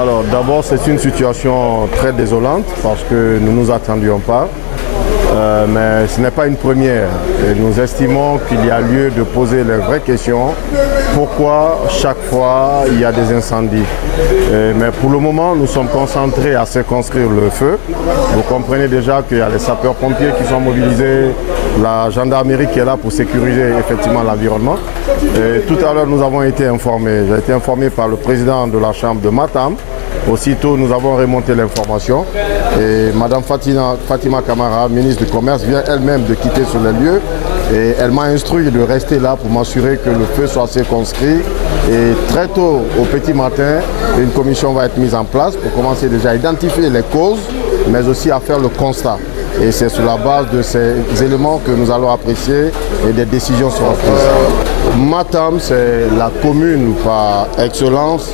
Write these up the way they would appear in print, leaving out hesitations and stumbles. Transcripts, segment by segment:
Alors d'abord c'est une situation très désolante parce que nous ne nous attendions pas. Mais ce n'est pas une première. Et nous estimons qu'il y a lieu de poser les vraies questions. Pourquoi chaque fois il y a des incendies? Mais pour le moment, nous sommes concentrés à circonscrire le feu. Vous comprenez déjà qu'il y a les sapeurs-pompiers qui sont mobilisés, la gendarmerie qui est là pour sécuriser effectivement l'environnement. Tout à l'heure, nous avons été informés. J'ai été informé par le président de la chambre de Matam. Aussitôt, nous avons remonté l'information et Mme Fatima Camara, ministre du Commerce, vient elle-même de quitter sur les lieux et elle m'a instruit de rester là pour m'assurer que le feu soit circonscrit. Et très tôt, au petit matin, une commission va être mise en place pour commencer déjà à identifier les causes, mais aussi à faire le constat. Et c'est sur la base de ces éléments que nous allons apprécier et des décisions seront prises. Matam, c'est la commune par excellence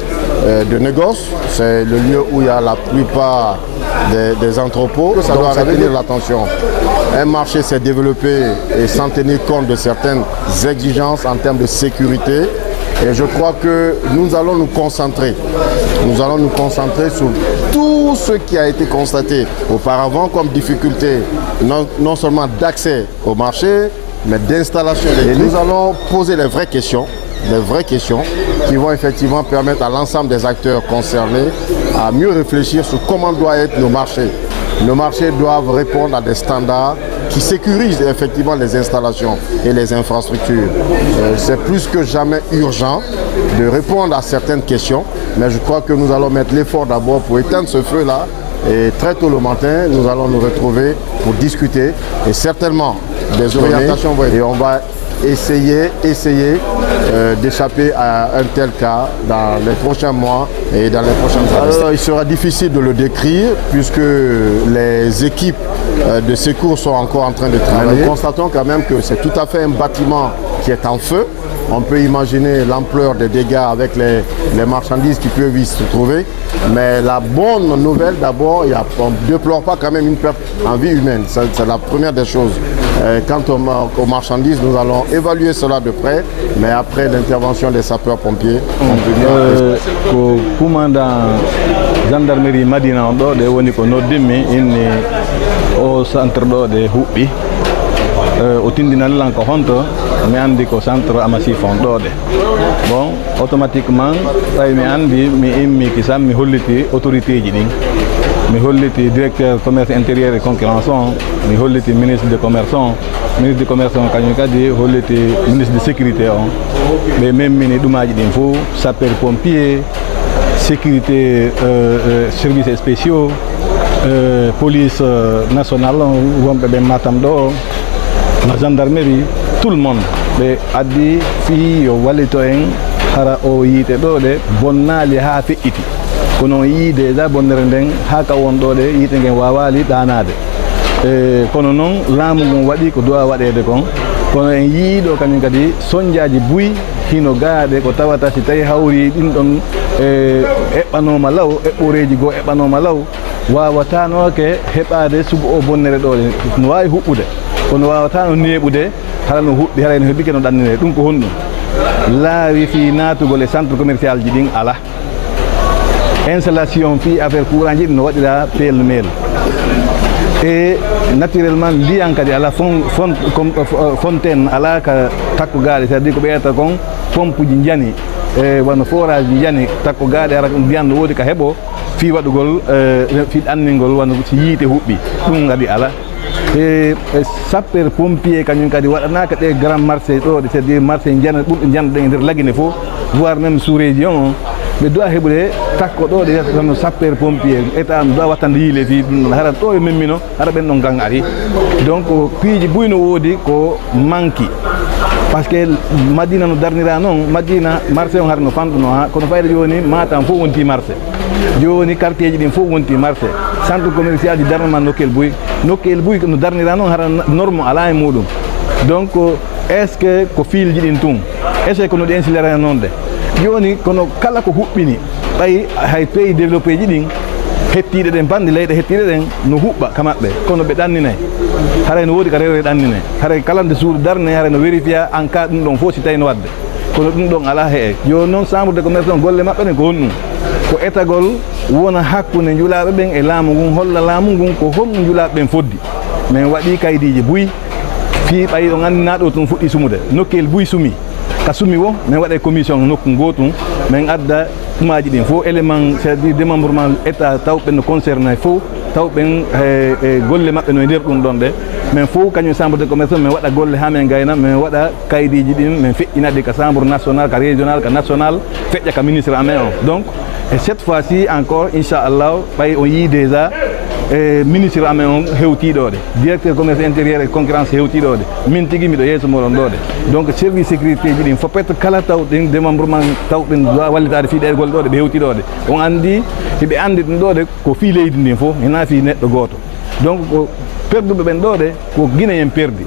de négoce. C'est le lieu où il y a la plupart des entrepôts. Ça doit retenir l'attention. Un marché s'est développé et sans tenir compte de certaines exigences en termes de sécurité. Et je crois que nous allons nous concentrer. Nous allons nous concentrer sur tout ce qui a été constaté auparavant comme difficulté, non seulement d'accès au marché, mais d'installation. Et nous allons poser les vraies questions qui vont effectivement permettre à l'ensemble des acteurs concernés à mieux réfléchir sur comment doivent être nos marchés. Nos marchés doivent répondre à des standards qui sécurisent effectivement les installations et les infrastructures. C'est plus que jamais urgent de répondre à certaines questions, mais je crois que nous allons mettre l'effort d'abord pour éteindre ce feu-là. Et très tôt le matin, nous allons nous retrouver pour discuter et certainement des orientations. Et on va essayer d'échapper à un tel cas dans les prochains mois et dans les prochaines années. Alors, il sera difficile de le décrire puisque les équipes de secours sont encore en train de travailler. Nous constatons quand même que c'est tout à fait un bâtiment qui est en feu. On peut imaginer l'ampleur des dégâts avec les marchandises qui peuvent y se trouver. Mais la bonne nouvelle, d'abord, on ne déplore pas quand même une perte en vie humaine. C'est la première des choses. Quant aux marchandises, nous allons évaluer cela de près. Mais après l'intervention des sapeurs-pompiers, on peut bien... Le commandant gendarmerie Madina de Woniko Nodimi au centre de Hubi. Au Tindinalan Honto, mais andi ko centre Amassif Fondode. Bon, automatiquement, mi andi mi kisam mi holliti autorité ji din. Mi holliti directeur commerce intérieur et concurrence, mi holliti ministre de commerce kanyum kadi holliti ministre de sécurité on. Mais même mini dumaji din fo sapeur pompier, sécurité services spéciaux, police nationale wonbe be Matam do. La gendarmerie, tout le monde. Be addi fi yo walito en hara o yite do de bonnali ha fe'iti kono yi déjà bonnere den ha ka wondo de yite ngen wawali danade kono non laamu ngon wadi ko doa wadede kon kono en yi do kanin kadi sonjaaji buy hino gaade ko tawata si tawi hawri din don ebbanoma law ebboreji go ebbanoma law wawata no ke hebade subu o bonnere do no wawi hubbude kono wawata no nebude hala no hubbi hala no hebike no dannire dum ko honno laawi fi natugol e centre commercial ji din ala installation fi affaire courant ji no wadira pel mel et naturellement lian kadi ala fontaine ala ka takko gaade c'est à dire ko beeta kon pompe ji jani e wano forage ji jani takko gaade ara bian no wodi ka hebo fi wadugol fi anningol wano ci yite hubbi dum ngadi ala e sapeur pompier kanyum kadi wadanaka de grand marché do c'est à dire marché jana bum janda der lagine fo voire même sous région be doa hebude takko do de no sapeur pompier état do watande yile fi hara to e memmino hara ben non gang ari donc piiji buyno wodi ko manki parce que Madina no darnira non Madina marché on harno fanduno ha kono fayda joni Matam fo wonti marché joni quartier ji din fo wonti marché centre commercial di darnama nokkel buy no darnira non hara norme ala e mudum donc est ce que ko fiilji din tum est ce que no insuléra non de joni kono kala ko hubbini bay hay pays développé ji din hettide den bandi leyde hettide den no hubba kamabbe kono be danninay hare no wodi ka rewre danninay hare kalande suudu darne hare no vérifier en cas dum don fo si tay no wadde kono dum don ala he yo non chambre de commerce on golle mabbe ne ko honnum ko etagol wona hakkunde julaaɓe ɓen e laamu ngun holla laamu ngun ko honno julaaɓe ɓen foddi min waɗi kaydiiji buy fii ɓayi ɗo nganndanaa ɗo tun fuɗɗi sumude nokkel buy sumi ka sumi wo min waɗa commission nokku gootum min adda ɗumaji ɗin fof élément c'est à dire démembrement état taw ɓen no concerné fof taw ɓen e golle maɓɓe no e nder ɗum ɗon ɗe min fof kañum chambre de commerce min waɗa golle ha min gayna min waɗa kayidiji ɗin min feƴƴinaɗi ka chambre national ka régional ka national feƴƴa ka ministre amen o donc et cette fois ci encore inchallah ɓay on yii déjà ministre amen on hewtiɗoɗe directeur commerce intérieur et concurrence hewtiɗoɗe min tigui miɗo yeeso moɗon ɗoɗe donc service sécurité ji ɗin fopet kala taw ɗin démembrement taw ɓen doit wallitade fi ɗergol ɗoɗe ɓe hewtiɗoɗe on andi hiɓe andi ɗum ɗoɗe ko fi leydi ndin fof hena fi neɗɗo goto donc ko perduɓe ɓen ɗoɗe ko Guinée en perdi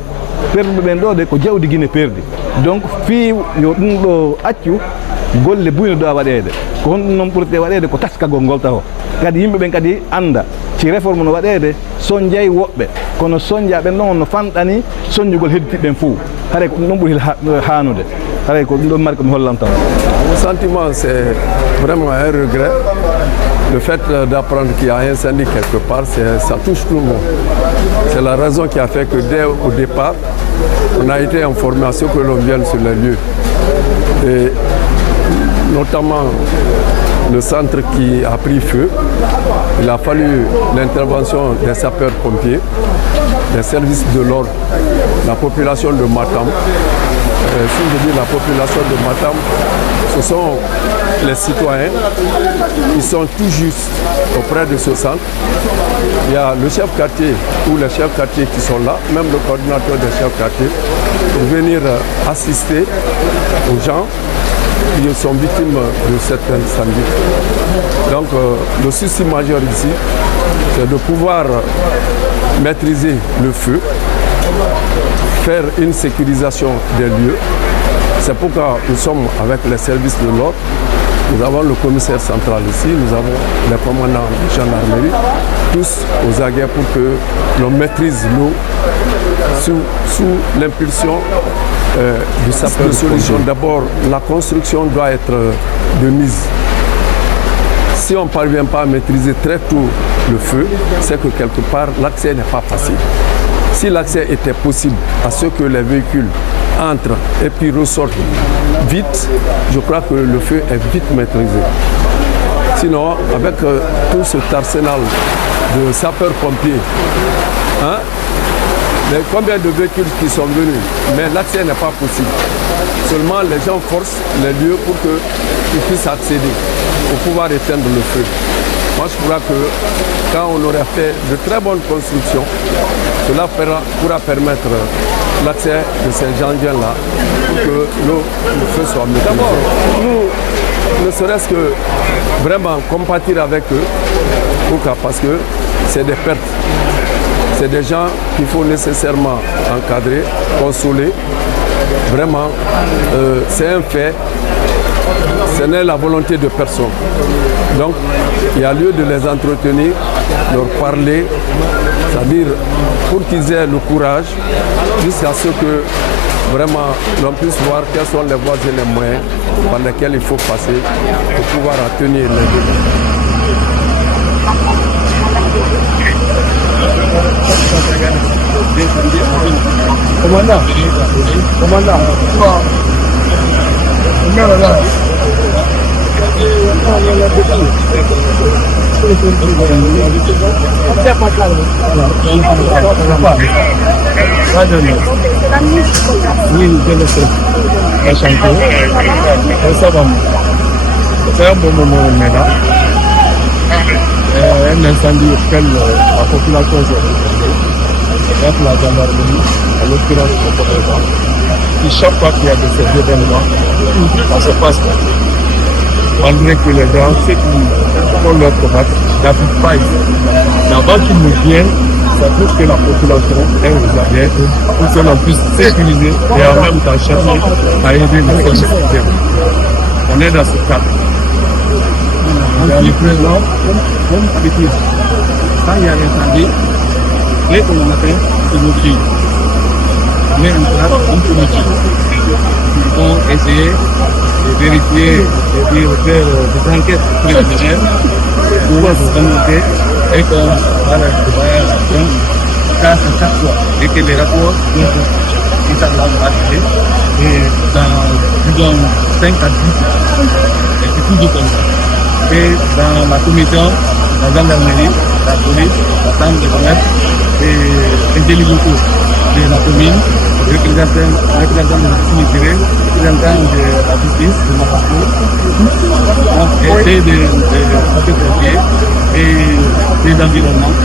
perduɓe ɓen ɗoɗe ko jawdi Guinée perdi donc fi yo ɗum ɗo accu golle buyno dowa waɗede ko honɗum noon ɓurte waɗede ko taskagol ngol taho kadi yimɓe ɓen kadi anda si réforme no waɗede son jeeyi woɓɓe kono soñja ɓen ɗon no fanɗani soñjugol hedditiɓɓen fof haray ko ɗum ɗon ɓuuri hanude haray ko ɗum ɗon mari komi hollam taw. Mon sentiment c'est vraiment un regret. Le fait d'apprendre qu'il y a un incendie quelque part, ça touche tout le monde. C'est la raison qui a fait que dès au départ, on a été informé à ce que l'on vienne sur les lieux. Et notamment le centre qui a pris feu, il a fallu l'intervention des sapeurs-pompiers, des services de l'ordre, la population de Matam. Si je dis la population de Matam, ce sont les citoyens qui sont tout juste auprès de ce centre. Il y a le chef quartier ou les chefs quartiers qui sont là, même le coordinateur des chefs quartiers, pour venir assister aux gens qui sont victimes de cet incendie. Donc le souci majeur ici, c'est de pouvoir maîtriser le feu, faire une sécurisation des lieux. C'est pourquoi nous sommes avec les services de l'ordre. Nous avons le commissaire central ici, nous avons les commandants de gendarmerie, tous aux aguets pour que l'on maîtrise l'eau sous l'impulsion du sapeur de solution. D'abord, la construction doit être de mise. Si on ne parvient pas à maîtriser très tôt le feu, c'est que quelque part l'accès n'est pas facile. Si l'accès était possible à ce que les véhicules entrent et puis ressortent vite, je crois que le feu est vite maîtrisé. Sinon, avec tout cet arsenal de sapeurs-pompiers, mais combien de véhicules qui sont venus, mais l'accès n'est pas possible. Seulement les gens forcent les lieux pour qu'ils puissent accéder, pour pouvoir éteindre le feu. Moi je crois que quand on aurait fait de très bonnes constructions, cela pourra permettre l'accès de ces gens-là pour que le feu soit maîtrisé. D'abord, nous, ne serait-ce que vraiment compatir avec eux, parce que c'est des pertes. C'est des gens qu'il faut nécessairement encadrer, consoler. Vraiment, c'est un fait. Ce n'est la volonté de personne. Donc, il y a lieu de les entretenir, leur parler, c'est-à-dire pour qu'ils aient le courage, jusqu'à ce que vraiment l'on puisse voir quelles sont les voies et les moyens par lesquels il faut passer pour pouvoir atteindre les dégâts. Commandant, c'est un bon moment maintenant. Un incendie auquel la population s'est la gendarmerie, à l'occurrence le commandant. Et chaque fois qu'il y a de ces événements, ça se passe malgré que les gens, ceux qui font leur combat, n'habitent pas ici. D'abord qu'ils nous viennent, ça prouve que la population est aux arrières pour que l'on puisse sécuriser et en même temps chercher à aider les collectivités. On est dans ce cadre. Le président, comme d'habitude, quand il y a un incendie, dès qu'on en a fait, il nous dit. met en place une commission pour essayer de vérifier et de faire des enquêtes préliminaires pour remonter et qu'on va la cas à chaque fois et que les rapports doivent être arriver et dans disons 5 à 10 et c'est toujours comme ça. Et dans la commission, la gendarmerie, la police, la chambre de commerce et les élus locaux de la commune, représentants de la sécurité, représentants de la justice, de la police, et des sapeurs-pompiers et des environnements.